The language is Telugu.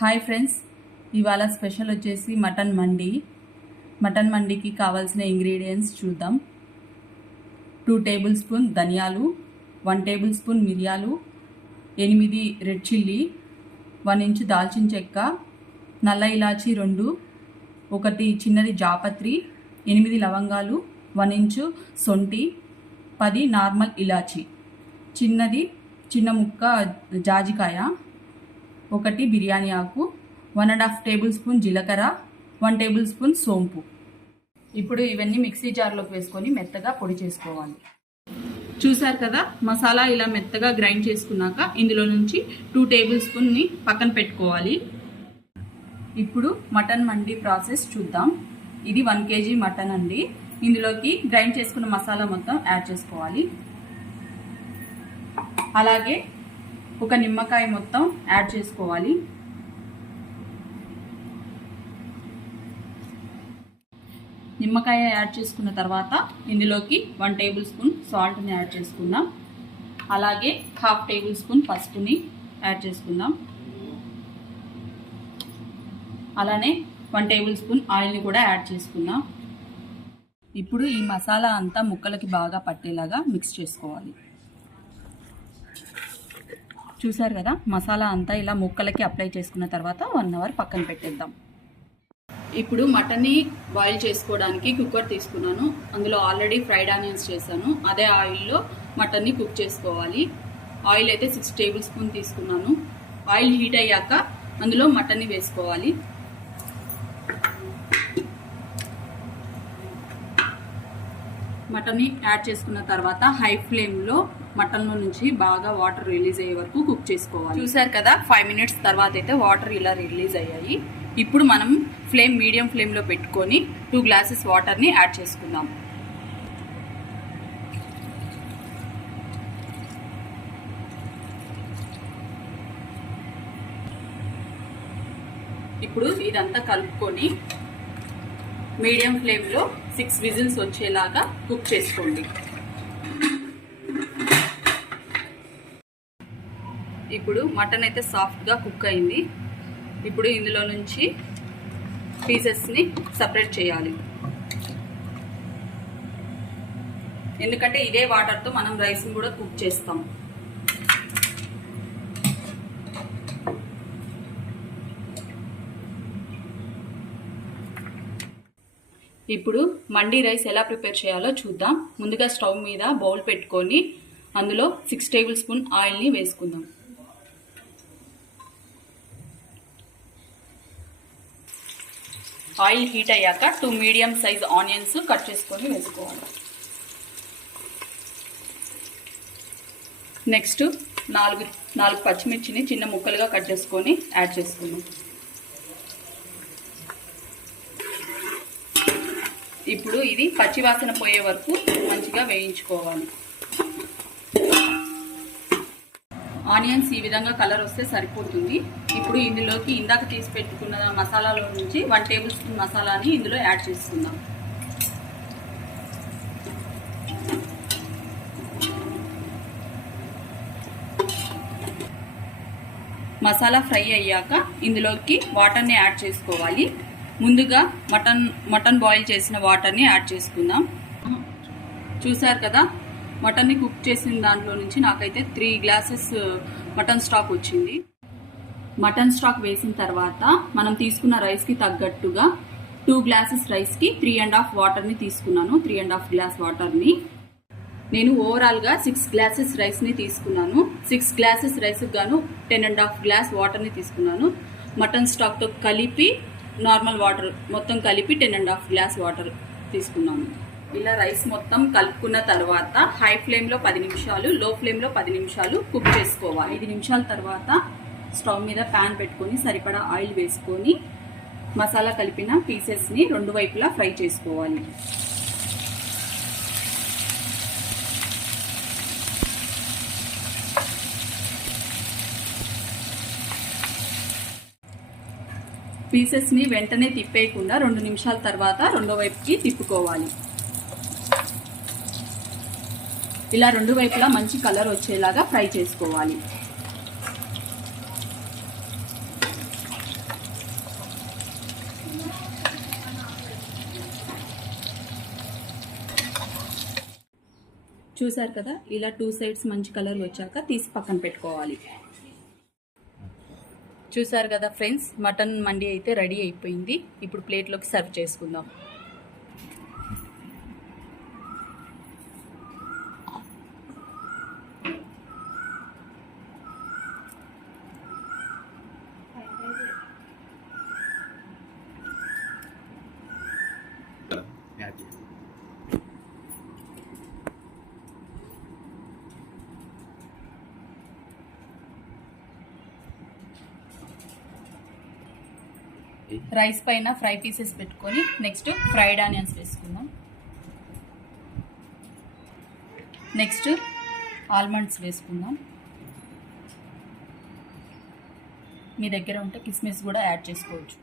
హాయ్ ఫ్రెండ్స్, ఇవాళ స్పెషల్ వచ్చేసి మటన్ మండీకి కావాల్సిన ఇంగ్రీడియంట్స్ చూద్దాం. 2 టేబుల్ స్పూన్ ధనియాలు, 1 టేబుల్ స్పూన్ మిరియాలు, 8 రెడ్ చిల్లీ, 1 ఇంచు దాల్చిన చెక్క, నల్ల ఇలాచి 2, 1 చిన్నది జాపత్రి, 8 లవంగాలు, 1 ఇంచు సొంటి, 10 నార్మల్ ఇలాచి, చిన్న ముక్క జాజికాయ, 1 బిర్యానీ ఆకు, 1.5 టేబుల్ స్పూన్ జీలకర్ర, 1 టేబుల్ స్పూన్ సోంపు. ఇప్పుడు ఇవన్నీ మిక్సీ జార్లోకి వేసుకొని మెత్తగా పొడి చేసుకోవాలి. చూసారు కదా, మసాలా ఇలా మెత్తగా గ్రైండ్ చేసుకున్నాక ఇందులో నుంచి 2 టేబుల్ స్పూన్ని పక్కన పెట్టుకోవాలి. ఇప్పుడు మటన్ మండీ ప్రాసెస్ చూద్దాం. ఇది 1 kg మటన్ అండి. ఇందులోకి గ్రైండ్ చేసుకున్న మసాలా మొత్తం యాడ్ చేసుకోవాలి. అలాగే 1 నిమ్మకాయ మొత్తం యాడ్ చేసుకోవాలి. నిమ్మకాయ యాడ్ చేసుకున్న తర్వాత ఇందులోకి 1 టేబుల్ స్పూన్ సాల్ట్ని యాడ్ చేసుకుందాం. అలాగే 1/2 టేబుల్ స్పూన్ పసుపుని యాడ్ చేసుకుందాం. అలానే 1 టేబుల్ స్పూన్ ఆయిల్ని కూడా యాడ్ చేసుకుందాం. ఇప్పుడు ఈ మసాలా అంతా ముక్కలకి బాగా పట్టేలాగా మిక్స్ చేసుకోవాలి. చూసారు కదా, మసాలా అంతా ఇలా ముక్కలకి అప్లై చేసుకున్న తర్వాత 1 అవర్ పక్కన పెట్టేద్దాం. ఇప్పుడు మటన్ని బాయిల్ చేసుకోవడానికి కుక్కర్ తీసుకున్నాను. అందులో ఆల్రెడీ ఫ్రైడ్ ఆనియన్స్ చేశాను. అదే ఆయిల్లో మటన్ని కుక్ చేసుకోవాలి. ఆయిల్ అయితే 6 టేబుల్ స్పూన్ తీసుకున్నాను. ఆయిల్ హీట్ అయ్యాక అందులో మటన్ని వేసుకోవాలి. మటన్ని యాడ్ చేసుకున్న తర్వాత హై ఫ్లేమ్లో మటన్లో నుంచి బాగా వాటర్ రిలీజ్ అయ్యే వరకు కుక్ చేసుకోవాలి. చూసారు కదా, 5 మినిట్స్ తర్వాత అయితే వాటర్ ఇలా రిలీజ్ అయ్యాయి. ఇప్పుడు మనం ఫ్లేమ్ మీడియం ఫ్లేమ్లో పెట్టుకొని 2 గ్లాసెస్ వాటర్ని యాడ్ చేసుకుందాం. ఇప్పుడు ఇదంతా కలుపుకొని మీడియం ఫ్లేమ్లో 6 విజిల్స్ వచ్చేలాగా కుక్ చేసుకోండి. ఇప్పుడు మటన్ అయితే సాఫ్ట్గా కుక్ అయింది. ఇప్పుడు ఇందులో నుంచి పీసెస్ని సపరేట్ చేయాలి. ఎందుకంటే ఇదే వాటర్తో మనం రైస్ని కూడా కుక్ చేస్తాం. ఇప్పుడు మండీ రైస్ ఎలా ప్రిపేర్ చేయాలో చూద్దాం. ముందుగా స్టవ్ మీద బౌల్ పెట్టుకొని అందులో 6 టేబుల్ స్పూన్ ఆయిల్ని వేసుకుందాం. ఆయిల్ హీట్ అయ్యాక 2 మీడియం సైజ్ ఆనియన్స్ కట్ చేసుకొని వేసుకోవాలి. నెక్స్ట్ 4 పచ్చిమిర్చిని చిన్న ముక్కలుగా కట్ చేసుకొని యాడ్ చేసుకుందాం. ఇప్పుడు ఇది పచ్చివాసన పోయే వరకు మంచిగా వేయించుకోవాలి. ఆనియన్స్ ఈ విధంగా కలర్ వస్తే సరిపోతుంది. ఇప్పుడు ఇందులోకి ఇందాక తీసి పెట్టుకున్న మసాలాలో నుంచి 1 టేబుల్ స్పూన్ మసాలాని ఇందులో యాడ్ చేసుకుందాం. మసాలా ఫ్రై అయ్యాక ఇందులోకి వాటర్ని యాడ్ చేసుకోవాలి. ముందుగా మటన్ బాయిల్ చేసిన వాటర్ని యాడ్ చేసుకుందాం. చూసారు కదా, మటన్ని కుక్ చేసిన దాంట్లో నుంచి నాకైతే 3 గ్లాసెస్ మటన్ స్టాక్ వచ్చింది. మటన్ స్టాక్ వేసిన తర్వాత మనం తీసుకున్న రైస్కి తగ్గట్టుగా 2 గ్లాసెస్ రైస్కి 3.5 వాటర్ని తీసుకున్నాను. 3.5 గ్లాస్ వాటర్ని నేను ఓవరాల్గా 6 గ్లాసెస్ రైస్ని తీసుకున్నాను. 6 గ్లాసెస్ రైస్కి గాను 10.5 గ్లాస్ వాటర్ని తీసుకున్నాను. మటన్ స్టాక్తో కలిపి నార్మల్ వాటర్ మొత్తం కలిపి 10.5 గ్లాస్ వాటర్ తీసుకున్నాను. ఇలా రైస్ మొత్తం కలుపుకున్న తర్వాత హై ఫ్లేమ్లో 10 నిమిషాలు, లో ఫ్లేమ్లో 10 నిమిషాలు కుక్ చేసుకోవాలి. 5 నిమిషాల తర్వాత స్టవ్ మీద ప్యాన్ పెట్టుకొని సరిపడా ఆయిల్ వేసుకొని మసాలా కలిపిన పీసెస్ని 2 వైపులా ఫ్రై చేసుకోవాలి. పీసెస్ని వెంటనే తిప్పేయకుండా 2 నిమిషాల తర్వాత రెండో వైపుకి తిప్పుకోవాలి. ఇలా 2 వైపులా మంచి కలర్ వచ్చేలాగా ఫ్రై చేసుకోవాలి. చూసారు కదా, ఇలా 2 సైడ్స్ మంచి కలర్ వచ్చాక తీసి పక్కన పెట్టుకోవాలి. చూసారు కదా ఫ్రెండ్స్, మటన్ మండి అయితే రెడీ అయిపోయింది. ఇప్పుడు ప్లేట్లోకి సర్వ్ చేసుకుందాం. రైస్ పైన ఫ్రై పీసెస్ పెట్టుకొని నెక్స్ట్ ఫ్రైడ్ ఆనియన్స్ వేసుకుందాం. నెక్స్ట్ ఆల్మండ్స్ వేసుకుందాం. మీ దగ్గర ఉంటే కిస్మిస్ కూడా యాడ్ చేసుకోవచ్చు.